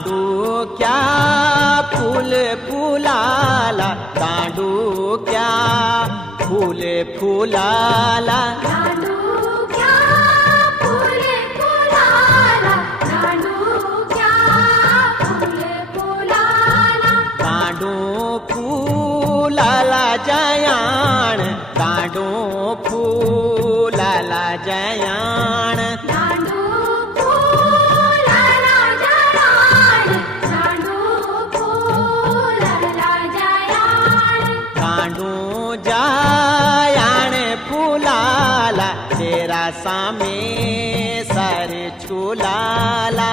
दांडूक्या फूल फुलाला, दांडूक्या फूल फुलाला, दांडूक्या फूल फुलाला, दांडूक्या फूल फुलाला, दांडू फुलाला जयाण, दांडू फुलाला जयाण, दांडू फुलाला जयाण, दांडू फुलाला जयाण, दांडू जयाण फुलाला, तेरा सामे सर झुलाला,